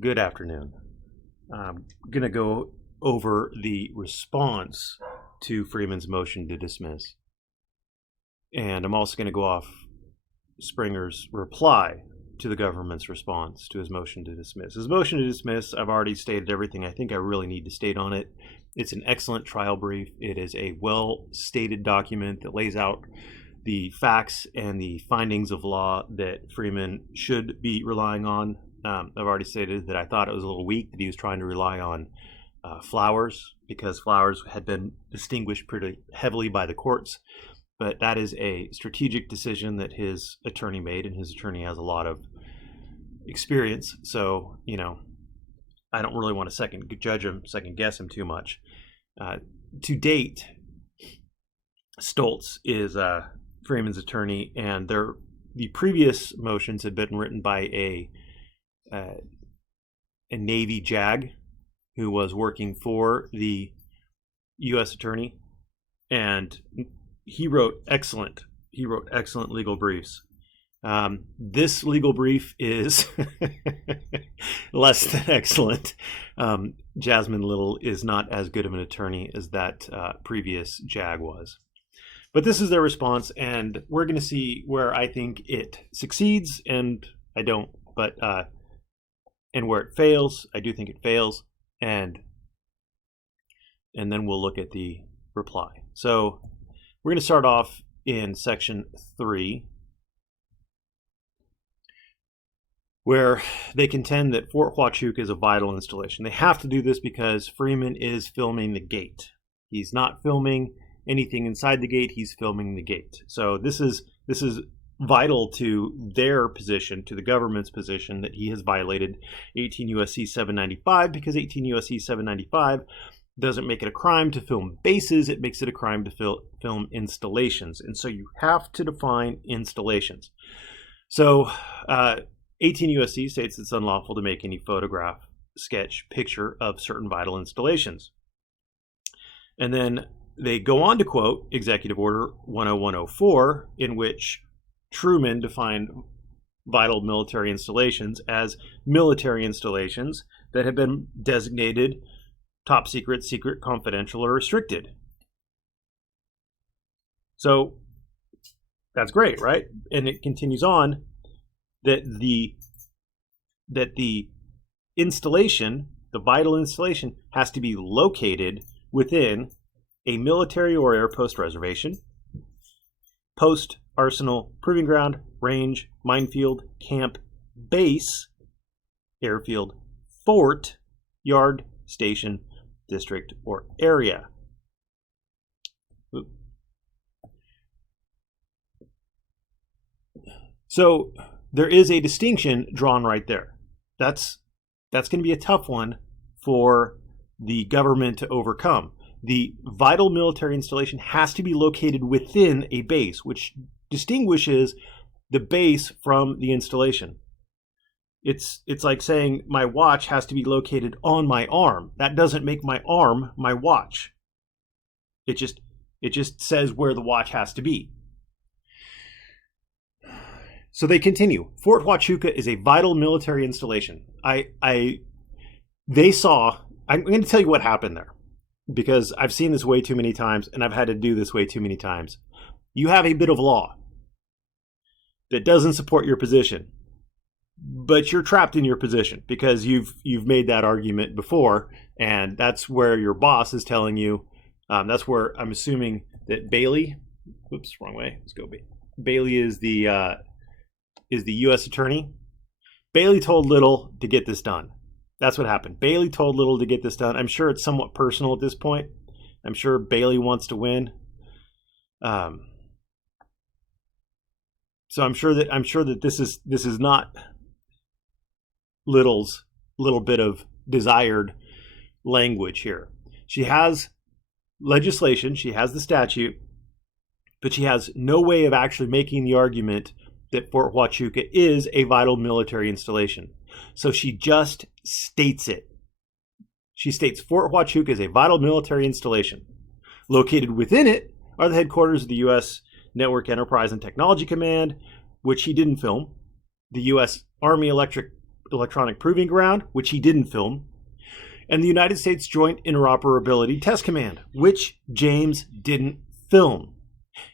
Good afternoon. I'm going to go over the response to Freeman's motion to dismiss. And I'm also going to go off Springer's reply to the government's response to his motion to dismiss. His motion to dismiss, I've already stated everything I think I really need to state on it. It's an excellent trial brief. It is a well-stated document that lays out the facts and the findings of law that Freeman should be relying on. I've already stated that I thought it was a little weak that he was trying to rely on Flowers, because Flowers had been distinguished pretty heavily by the courts. But that is a strategic decision that his attorney made, and his attorney has a lot of experience. So, I don't really want to second guess him too much. To date, Stoltz is Freeman's attorney, and the previous motions had been written by a Navy JAG who was working for the U.S. attorney, and he wrote excellent legal briefs. This legal brief is less than excellent. Jasmine Little is not as good of an attorney as that previous JAG was. But this is their response, and we're going to see where I think it succeeds, and I don't, but and where it fails. I do think it fails, and then we'll look at the reply. So we're going to start off in section 3, where they contend that Fort Huachuca is a vital installation. They have to do this because Freeman is filming the gate. He's not filming anything inside the gate, he's filming the gate. So this is vital to their position, to the government's position, that he has violated 18 U.S.C. 795, because 18 U.S.C. 795 doesn't make it a crime to film bases, it makes it a crime to film installations. And so you have to define installations. So 18 U.S.C. states it's unlawful to make any photograph, sketch, picture of certain vital installations. And then they go on to quote Executive Order 10104, in which Truman defined vital military installations as military installations that have been designated top secret, secret, confidential, or restricted. So that's great, right? And it continues on that the installation, the vital installation, has to be located within a military or air post reservation, post, arsenal, proving ground, range, minefield, camp, base, airfield, fort, yard, station, district, or area. So there is a distinction drawn right there. That's going to be a tough one for the government to overcome. The vital military installation has to be located within a base, which distinguishes the base from the installation. It's like saying my watch has to be located on my arm. That doesn't make my arm my watch. It just says where the watch has to be. So they continue. Fort Huachuca is a vital military installation. I'm going to tell you what happened there, because I've seen this way too many times, and I've had to do this way too many times. You have a bit of law that doesn't support your position, but you're trapped in your position because you've made that argument before, and that's where your boss is telling you. That's where I'm assuming that Bailey. Whoops, wrong way. Let's go. Bailey is the U.S. attorney. Bailey told Little to get this done. That's what happened. Bailey told Little to get this done. I'm sure it's somewhat personal at this point. I'm sure Bailey wants to win. So I'm sure that this is not Little's little bit of desired language here. She has legislation, she has the statute, but she has no way of actually making the argument that Fort Huachuca is a vital military installation. So she just states it. She states Fort Huachuca is a vital military installation. Located within it are the headquarters of the U.S. Network Enterprise and Technology Command, which he didn't film, the U.S. Army Electric Electronic Proving Ground, which he didn't film, and the United States Joint Interoperability Test Command, which James didn't film.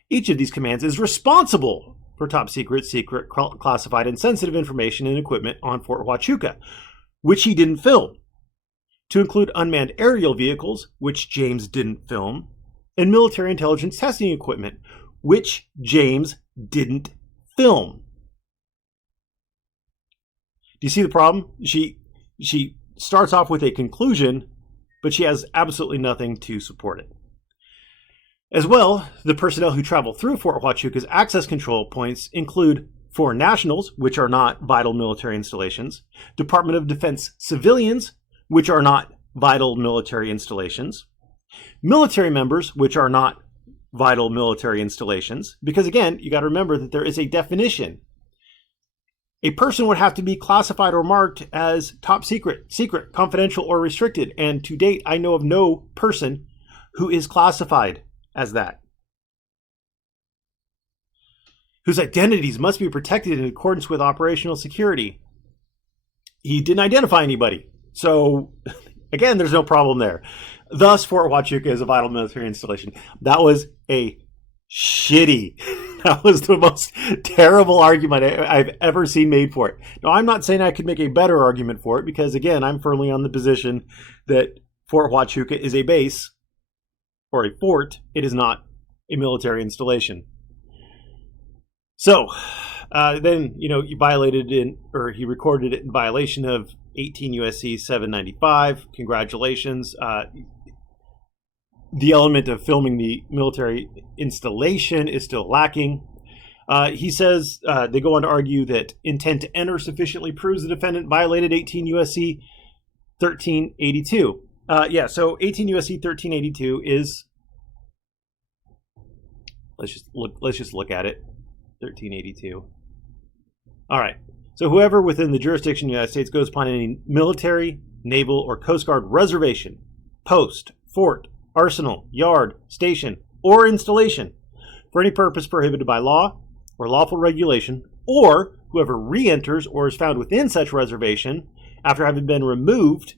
Each of these commands is responsible for top secret, classified, and sensitive information and equipment on Fort Huachuca, which he didn't film, to include unmanned aerial vehicles, which James didn't film, and military intelligence testing equipment, which James didn't film. Do you see the problem? She starts off with a conclusion, but she has absolutely nothing to support it. As well, the personnel who travel through Fort Huachuca's access control points include foreign nationals, which are not vital military installations, Department of Defense civilians, which are not vital military installations, military members, which are not vital military installations, because again, you got to remember that there is a definition. A person would have to be classified or marked as top secret, secret, confidential, or restricted, and to date, I know of no person who is classified as that, whose identities must be protected in accordance with operational security. He didn't identify anybody. So, again, there's no problem there. Thus, Fort Huachuca is a vital military installation. That was a that was the most terrible argument I've ever seen made for it. Now, I'm not saying I could make a better argument for it because, again, I'm firmly on the position that Fort Huachuca is a base or a fort. It is not a military installation. So, then, he violated he recorded it in violation of 18 USC 795. Congratulations. The element of filming the military installation is still lacking. He says they go on to argue that intent to enter sufficiently proves the defendant violated 18 USC 1382. So 18 USC 1382 is, let's just look at it. 1382. All right. So whoever within the jurisdiction of the United States goes upon any military, naval, or Coast Guard reservation, post, fort, arsenal, yard, station, or installation for any purpose prohibited by law or lawful regulation, or whoever re-enters or is found within such reservation after having been removed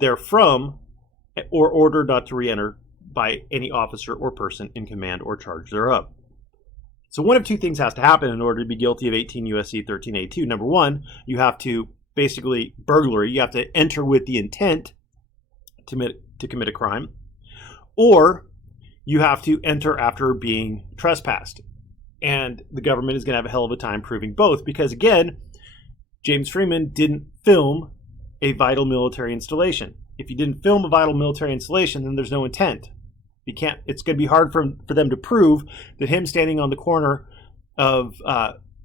therefrom or ordered not to re-enter by any officer or person in command or charge thereof. So one of two things has to happen in order to be guilty of 18 USC 1382. Number one, you have to basically burglary. You have to enter with the intent to commit a crime. Or you have to enter after being trespassed. And the government is going to have a hell of a time proving both because, again, James Freeman didn't film a vital military installation. If you didn't film a vital military installation, then there's no intent. It's going to be hard for them to prove that him standing on the corner of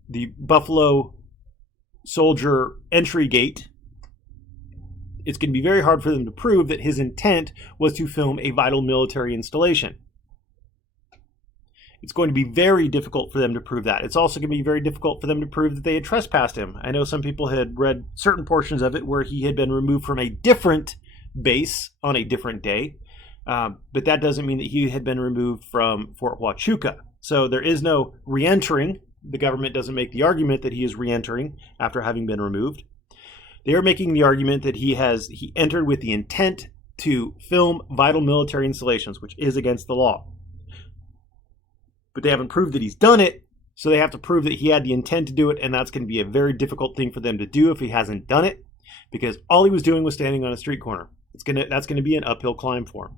the Buffalo Soldier entry gate, it's going to be very hard for them to prove that his intent was to film a vital military installation. It's going to be very difficult for them to prove that. It's also going to be very difficult for them to prove that they had trespassed him. I know some people had read certain portions of it where he had been removed from a different base on a different day. But that doesn't mean that he had been removed from Fort Huachuca. So there is no re-entering. The government doesn't make the argument that he is re-entering after having been removed. They are making the argument that he entered with the intent to film vital military installations, which is against the law. But they haven't proved that he's done it, so they have to prove that he had the intent to do it, and that's going to be a very difficult thing for them to do if he hasn't done it, because all he was doing was standing on a street corner. That's going to be an uphill climb for him.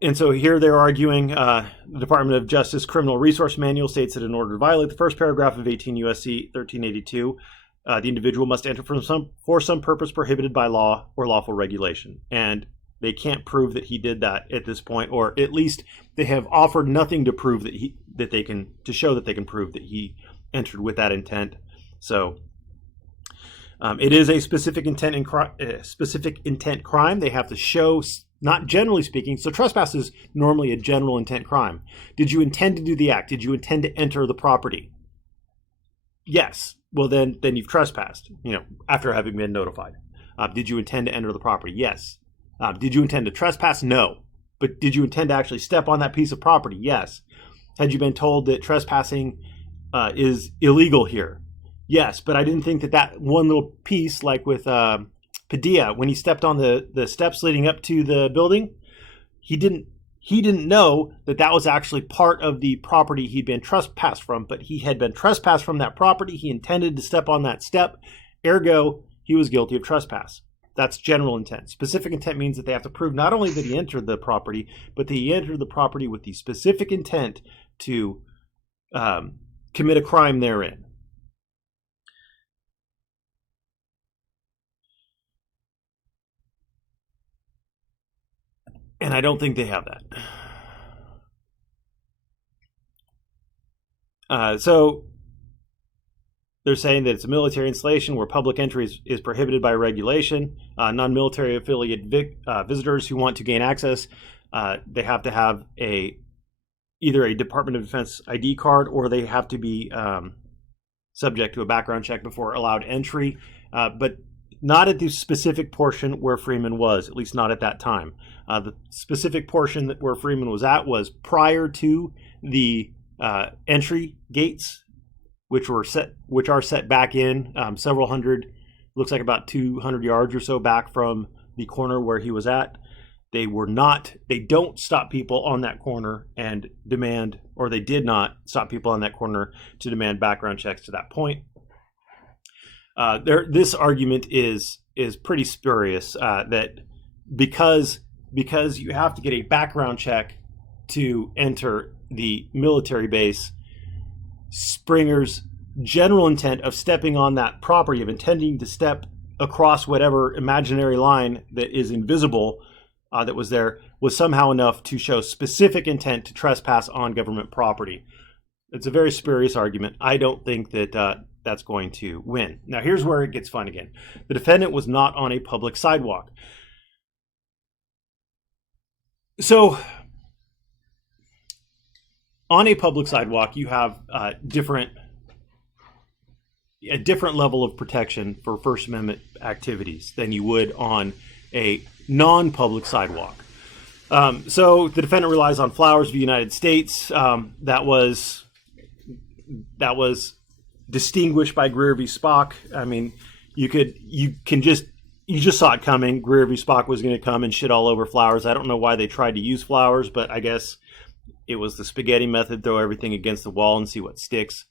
And so here they're arguing, the Department of Justice Criminal Resource Manual states that in order to violate the first paragraph of 18 U.S.C. 1382, the individual must enter for some purpose prohibited by law or lawful regulation. And they can't prove that he did that at this point, or at least they have offered nothing to prove to show that they can prove that he entered with that intent. So it is a specific intent crime. They have to show. Not generally speaking. So trespass is normally a general intent crime. Did you intend to do the act? Did you intend to enter the property? Yes. Well, then you've trespassed, after having been notified. Did you intend to enter the property? Yes. Did you intend to trespass? No. But did you intend to actually step on that piece of property? Yes. Had you been told that trespassing is illegal here? Yes, but I didn't think that one little piece, like with Padilla, when he stepped on the steps leading up to the building, he didn't know that was actually part of the property he'd been trespassed from, but he had been trespassed from that property. He intended to step on that step. Ergo, he was guilty of trespass. That's general intent. Specific intent means that they have to prove not only that he entered the property, but that he entered the property with the specific intent to commit a crime therein. And I don't think they have that. So they're saying that it's a military installation where public entry is prohibited by regulation. Non-military affiliate visitors who want to gain access, they have to have either a Department of Defense ID card, or they have to be subject to a background check before allowed entry. But not at the specific portion where Freeman was, at least not at that time. The specific portion where Freeman was at was prior to the entry gates, which are set back in several hundred, looks like about 200 yards or so back from the corner where he was at. They don't stop people on that corner and demand, or they did not stop people on that corner to demand background checks to that point. This argument is pretty spurious, that because you have to get a background check to enter the military base, Springer's general intent of stepping on that property, of intending to step across whatever imaginary line that is invisible that was there, was somehow enough to show specific intent to trespass on government property. It's a very spurious argument. I don't think that that's going to win. Now, here's where it gets fun again. The defendant was not on a public sidewalk. So, on a public sidewalk, you have a different level of protection for First Amendment activities than you would on a non-public sidewalk. So the defendant relies on Flowers v. United States. That was distinguished by Greer v. Spock. I mean, you just saw it coming. Greer v. Spock was going to come and shit all over Flowers. I don't know why they tried to use Flowers, but I guess it was the spaghetti method: throw everything against the wall and see what sticks.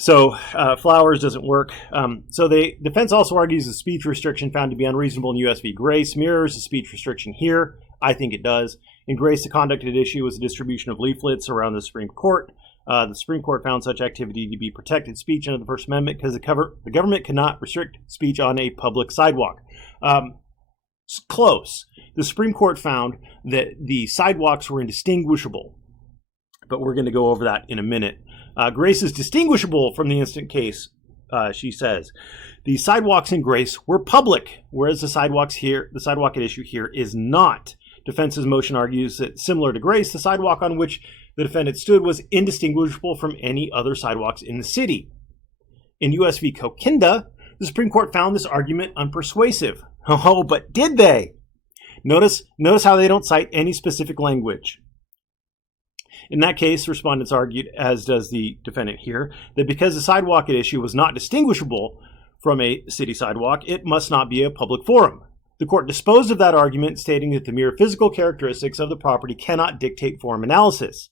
So Flowers doesn't work. So the defense also argues the speech restriction found to be unreasonable in U.S. v. Grace mirrors the speech restriction here. I think it does. In Grace, the conduct at issue was the distribution of leaflets around the Supreme Court. The Supreme Court found such activity to be protected speech under the First Amendment because the government cannot restrict speech on a public sidewalk. It's close. The Supreme Court found that the sidewalks were indistinguishable, but we're going to go over that in a minute. Grace is distinguishable from the instant case, she says. The sidewalks in Grace were public, whereas the sidewalk at issue here is not. Defense's motion argues that, similar to Grace, the sidewalk on which the defendant stood was indistinguishable from any other sidewalks in the city. In U.S. v. Coquinda, the Supreme Court found this argument unpersuasive. Oh, but did they? Notice how they don't cite any specific language. In that case, respondents argued, as does the defendant here, that because the sidewalk at issue was not distinguishable from a city sidewalk, it must not be a public forum. The court disposed of that argument, stating that the mere physical characteristics of the property cannot dictate forum analysis.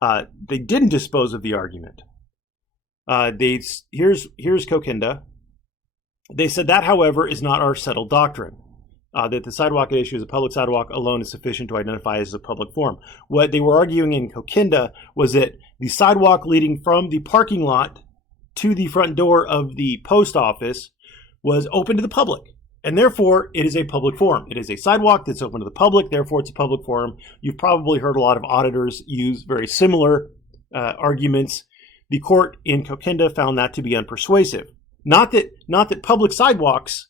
They didn't dispose of the argument. Here's Coquinda. They said that, however, is not our settled doctrine. That the sidewalk at issue is a public sidewalk alone is sufficient to identify as a public forum. What they were arguing in Coquinda was that the sidewalk leading from the parking lot to the front door of the post office was open to the public, and therefore it is a public forum. It is a sidewalk that's open to the public, therefore it's a public forum. You've probably heard a lot of auditors use very similar arguments. The court in Coquinda found that to be unpersuasive. Not that public sidewalks,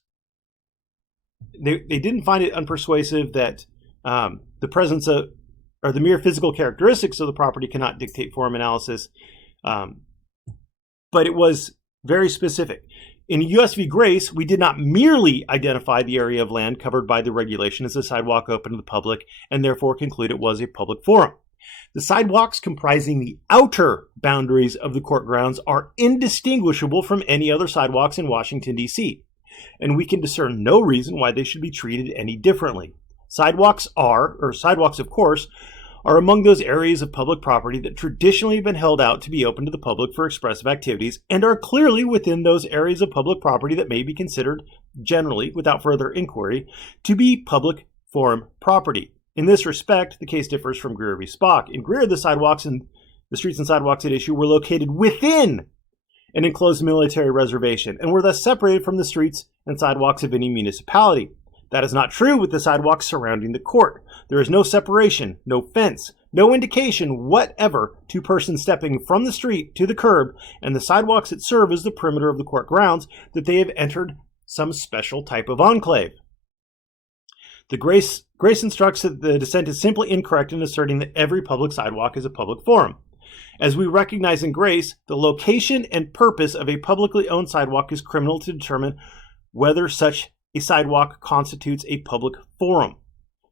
they didn't find it unpersuasive that the presence of, or the mere physical characteristics of the property cannot dictate forum analysis, but it was very specific. In U.S. v. Grace, we did not merely identify the area of land covered by the regulation as a sidewalk open to the public and therefore conclude it was a public forum. The sidewalks comprising the outer boundaries of the court grounds are indistinguishable from any other sidewalks in Washington, D.C., and we can discern no reason why they should be treated any differently. Sidewalks, of course, are among those areas of public property that traditionally have been held out to be open to the public for expressive activities and are clearly within those areas of public property that may be considered, generally, without further inquiry, to be public forum property. In this respect, the case differs from Greer v. Spock. In Greer, the streets and sidewalks at issue were located within an enclosed military reservation and were thus separated from the streets and sidewalks of any municipality. That is not true with the sidewalks surrounding the court. There is no separation, no fence, no indication whatever to persons stepping from the street to the curb and the sidewalks that serve as the perimeter of the court grounds that they have entered some special type of enclave. The Grace instructs that the dissent is simply incorrect in asserting that every public sidewalk is a public forum. As we recognize in Grace, the location and purpose of a publicly owned sidewalk is criminal to determine whether such a sidewalk constitutes a public forum.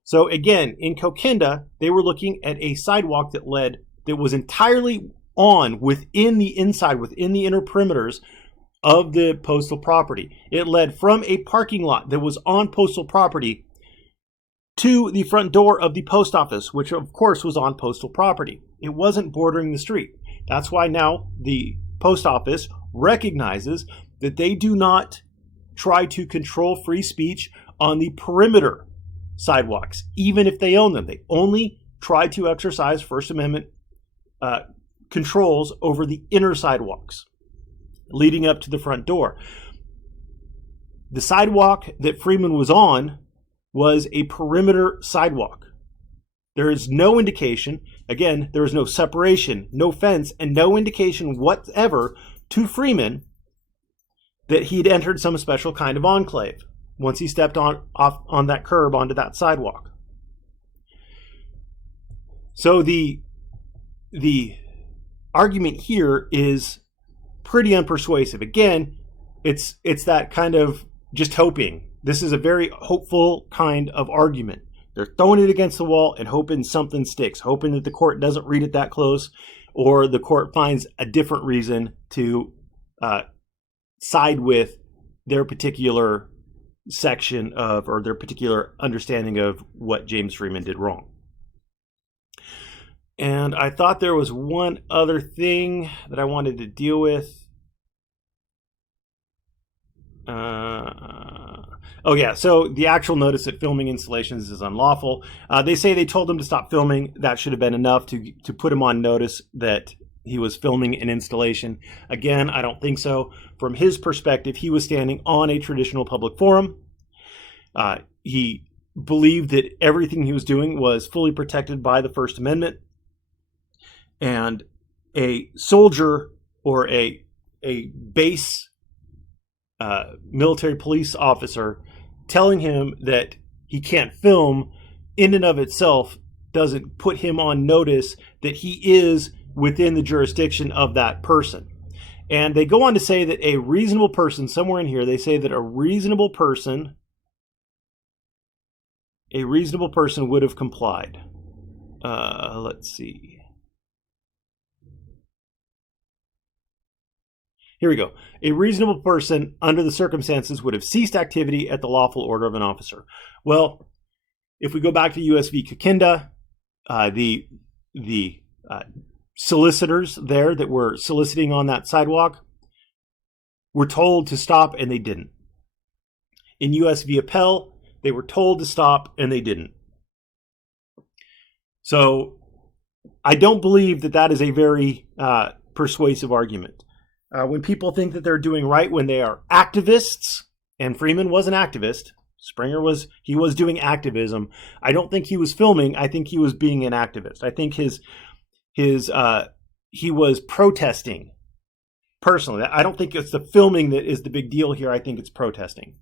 So again, in Coquinda, they were looking at a sidewalk that was entirely within the inner perimeters of the postal property. It led from a parking lot that was on postal property to the front door of the post office, which of course was on postal property. It wasn't bordering the street. That's why now the post office recognizes that they do not try to control free speech on the perimeter sidewalks, even if they own them. They only try to exercise First Amendment controls over the inner sidewalks leading up to the front door. The sidewalk that Freeman was on was a perimeter sidewalk. There is no indication, again, there is no separation, no fence, and no indication whatever to Freeman that he'd entered some special kind of enclave once he stepped on that curb onto that sidewalk. So the argument here is pretty unpersuasive. Again, it's that kind of just hoping. This is a very hopeful kind of argument. They're throwing it against the wall and hoping something sticks, hoping that the court doesn't read it that close or the court finds a different reason to side with their particular section of, or their particular understanding of what James Freeman did wrong. And I thought there was one other thing that I wanted to deal with. So the actual notice that filming installations is unlawful. They say they told him to stop filming. That should have been enough to put him on notice that he was filming an installation. Again, I don't think so. From his perspective, he was standing on a traditional public forum. He believed that everything he was doing was fully protected by the First Amendment. And a soldier or a base military police officer telling him that he can't film in and of itself doesn't put him on notice that he is within the jurisdiction of that person. And they go on to say that a reasonable person, somewhere in here, they say that a reasonable person would have complied. Let's see. Here we go. A reasonable person under the circumstances would have ceased activity at the lawful order of an officer. Well, if we go back to U.S. v. Coquinda, the solicitors there that were soliciting on that sidewalk were told to stop and they didn't. In U.S. v. Appel, they were told to stop and they didn't. So I don't believe that is a very persuasive argument. When people think that they're doing right when they are activists, and Freeman was an activist, Springer was doing activism. I don't think he was filming. I think he was being an activist. I think he was protesting personally. I don't think it's the filming that is the big deal here. I think it's protesting.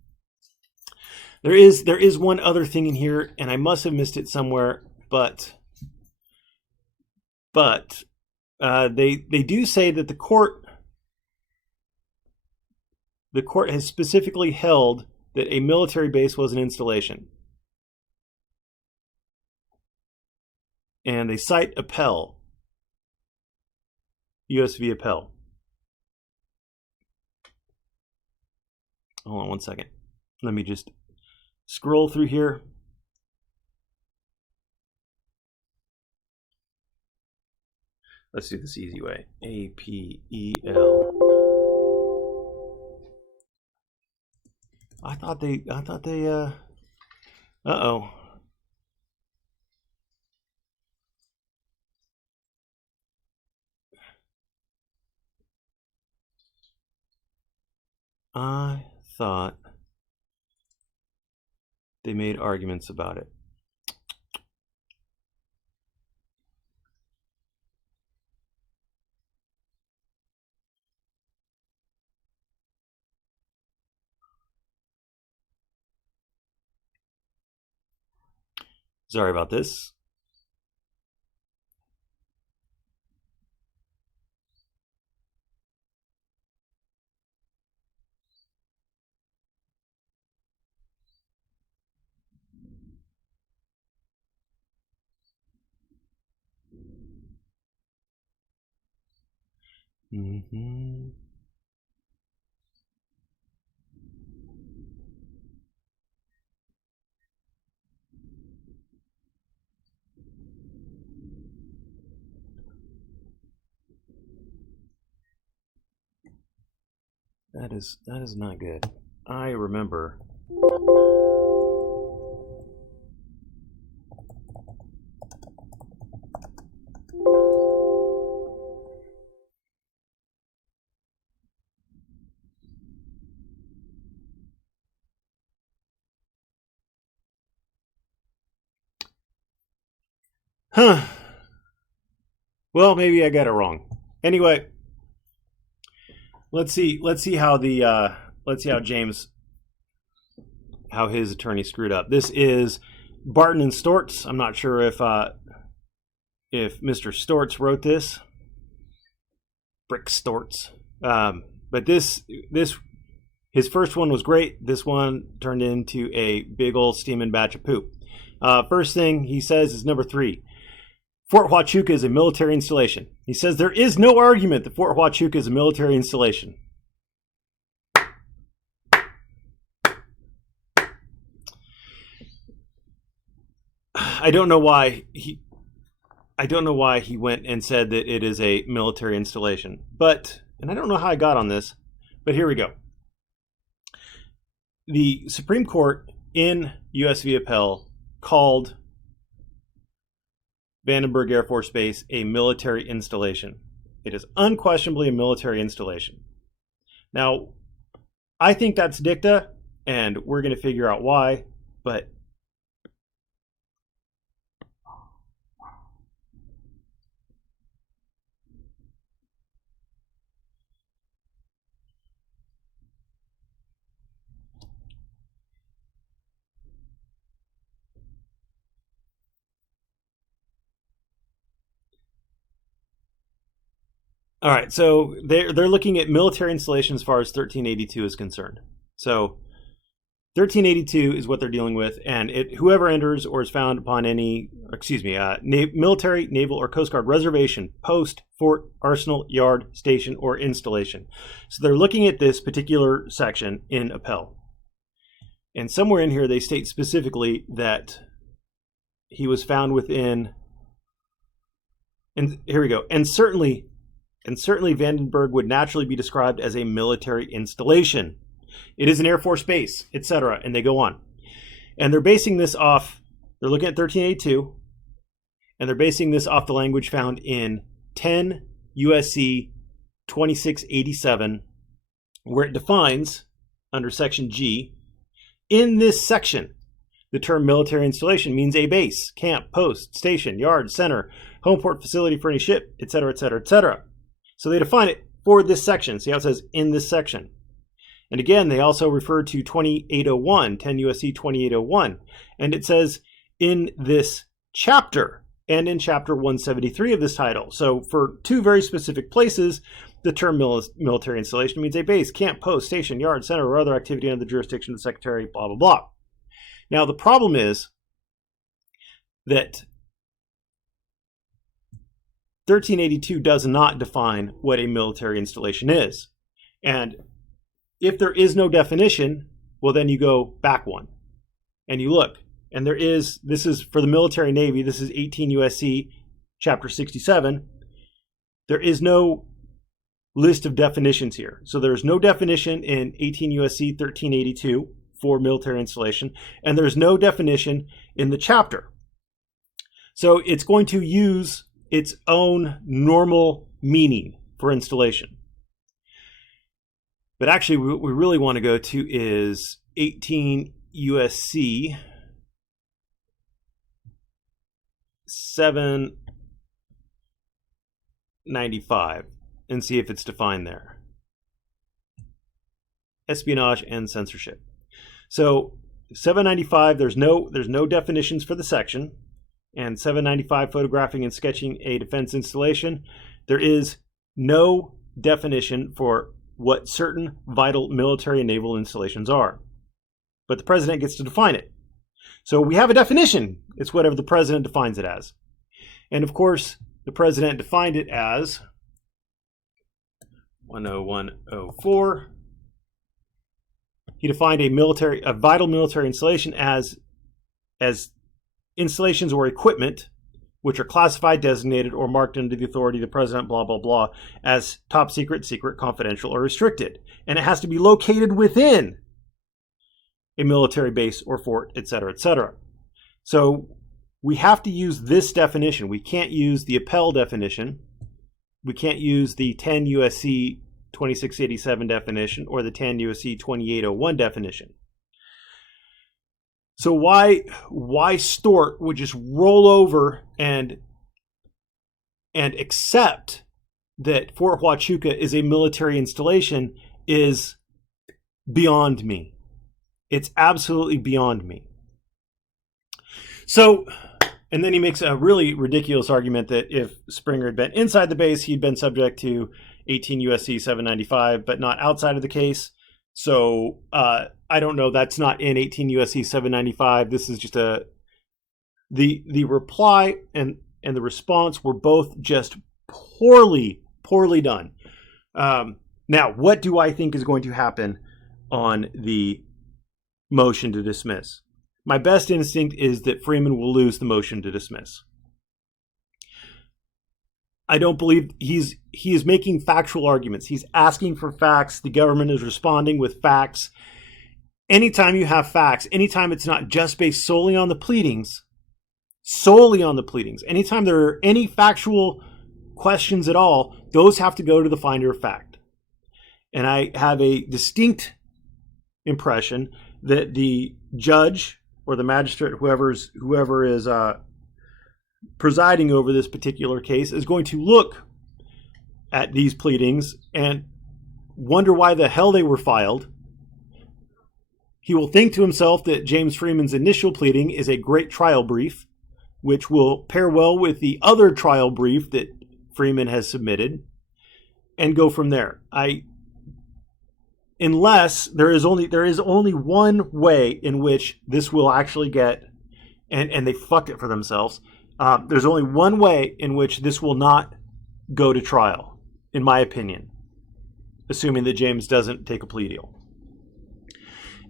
There is one other thing in here, and I must have missed it somewhere, but they do say that the court has specifically held that a military base was an installation. And they cite Appel, US v. Appel. Hold on one second. Let me just scroll through here. Let's do this easy way. APEL. I thought they uh-oh. I thought they made arguments about it. Sorry about this. Mm-hmm. That is not good. I remember. Huh. Well, maybe I got it wrong. Anyway, let's see how James, how his attorney screwed up. This is Barton and Storts. I'm not sure if Mr. Storts wrote this. Brick Storts. But this his first one was great. This one turned into a big old steaming batch of poop. First thing he says is number 3. Fort Huachuca is a military installation. He says there is no argument that Fort Huachuca is a military installation. I don't know why he went and said that it is a military installation. And I don't know how I got on this, but here we go. The Supreme Court in US v. Appel called Vandenberg Air Force Base a military installation. It is unquestionably a military installation. Now, I think that's dicta, and we're going to figure out why, but all right, so they're looking at military installations as far as 1382 is concerned. So 1382 is what they're dealing with, and whoever enters or is found upon any, military, naval, or Coast Guard reservation, post, fort, arsenal, yard, station, or installation. So they're looking at this particular section in Appel. And somewhere in here they state specifically that he was found within, and here we go, and certainly Vandenberg would naturally be described as a military installation. It is an Air Force base, etc. And they go on. And they're basing this off, they're looking at 1382, and they're basing this off the language found in 10 USC 2687, where it defines, under Section G, in this section, the term military installation means a base, camp, post, station, yard, center, home port facility for any ship, etc., etc., etc. So they define it for this section. See how it says in this section. And again, they also refer to 2801, 10 USC 2801. And it says in this chapter and in chapter 173 of this title. So for two very specific places, the term military installation means a base, camp, post, station, yard, center, or other activity under the jurisdiction of the Secretary, blah, blah, blah. Now, the problem is that 1382 does not define what a military installation is. And if there is no definition, well, then you go back one and you look. And this is for the military Navy, this is 18 USC chapter 67. There is no list of definitions here. So there's no definition in 18 USC 1382 for military installation, and there's no definition in the chapter. So it's going to use its own normal meaning for installation. But actually, what we really want to go to is 18 USC 795 and see if it's defined there. Espionage and censorship. So 795, there's no definitions for the section. And 795, photographing and sketching a defense installation, there is no definition for what certain vital military and naval installations are. But the president gets to define it. So we have a definition. It's whatever the president defines it as. And of course, the president defined it as 10104. He defined a vital military installation as installations or equipment which are classified, designated, or marked under the authority of the president, blah, blah, blah, as top secret, secret, confidential, or restricted. And it has to be located within a military base or fort, etc., etc. So we have to use this definition. We can't use the Appel definition. We can't use the 10 USC 2687 definition or the 10 USC 2801 definition. So why Stort would just roll over and accept that Fort Huachuca is a military installation is beyond me. It's absolutely beyond me. So, and then he makes a really ridiculous argument that if Springer had been inside the base, he'd been subject to 18 USC 795, but not outside of the case. So I don't know. That's not in 18 USC 795. This is just the reply and the response were both just poorly done. Now, what do I think is going to happen on the motion to dismiss? My best instinct is that Freeman will lose the motion to dismiss. I don't believe he is making factual arguments. He's asking for facts. The government is responding with facts. Anytime you have facts, anytime it's not just based solely on the pleadings, anytime there are any factual questions at all, those have to go to the finder of fact. And I have a distinct impression that the judge or the magistrate, whoever is presiding over this particular case, is going to look at these pleadings and wonder why the hell they were filed. He will think to himself that James Freeman's initial pleading is a great trial brief, which will pair well with the other trial brief that Freeman has submitted, and go from there. Unless there is only one way in which this will actually get, and they fucked it for themselves. There's only one way in which this will not go to trial, in my opinion, assuming that James doesn't take a plea deal.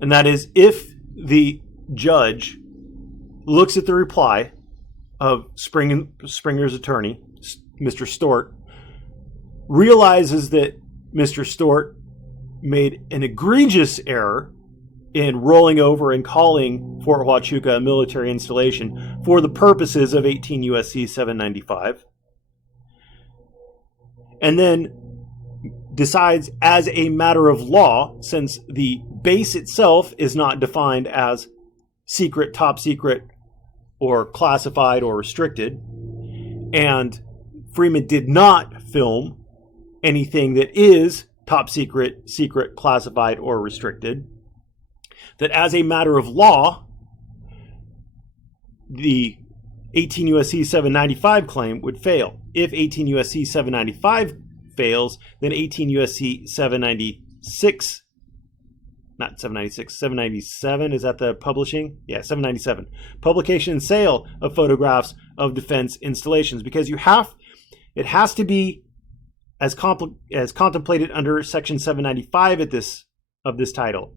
And that is if the judge looks at the reply of Springer's attorney, Mr. Stort, realizes that Mr. Stort made an egregious error in rolling over and calling Fort Huachuca a military installation for the purposes of 18 USC 795, and then decides as a matter of law, since the base itself is not defined as secret, top secret, or classified or restricted, and Freeman did not film anything that is top secret, secret, classified, or restricted, that as a matter of law, the 18 USC 795 claim would fail. If 18 USC 795 fails, then 18 USC 796, not 796, 797, is that the publishing? Yeah, 797. Publication and sale of photographs of defense installations, because you have It has to be as contemplated under Section 795 of this title.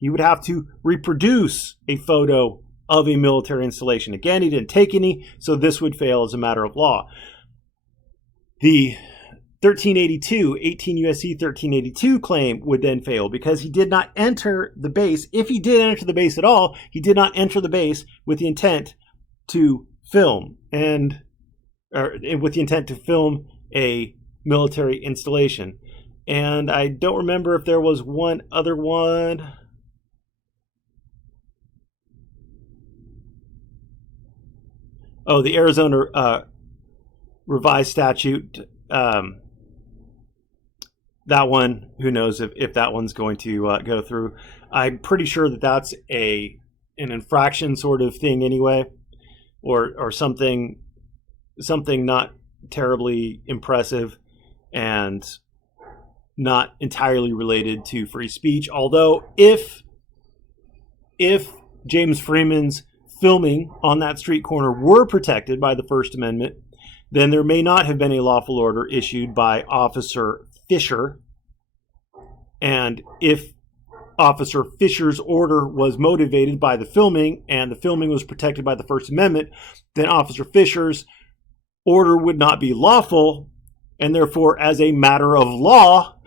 He would have to reproduce a photo of a military installation. Again, he didn't take any, so this would fail as a matter of law. The 18 U.S.C. 1382 claim would then fail because he did not enter the base. If he did enter the base at all, he did not enter the base with the intent to film with the intent to film a military installation. And I don't remember if there was one other one. Oh, the Arizona revised statute. That one, who knows if that one's going to go through. I'm pretty sure that that's an infraction sort of thing anyway, or something not terribly impressive and not entirely related to free speech. Although if James Freeman's filming on that street corner were protected by the First Amendment, then there may not have been a lawful order issued by Officer Fisher. And if Officer Fisher's order was motivated by the filming and the filming was protected by the First Amendment, then Officer Fisher's order would not be lawful, and therefore, as a matter of law,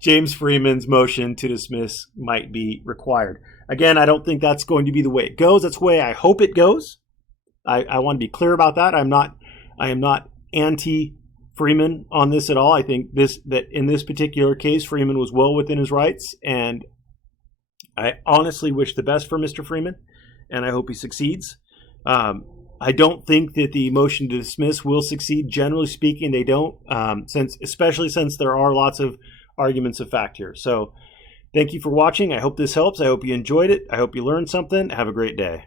James Freeman's motion to dismiss might be required. Again, I don't think that's going to be the way it goes. That's the way I hope it goes. I want to be clear about that. I am not anti-Freeman on this at all. I think that in this particular case, Freeman was well within his rights, and I honestly wish the best for Mr. Freeman, and I hope he succeeds. I don't think that the motion to dismiss will succeed. Generally speaking, they don't, especially since there are lots of arguments of fact here. So thank you for watching. I hope this helps. I hope you enjoyed it. I hope you learned something. Have a great day.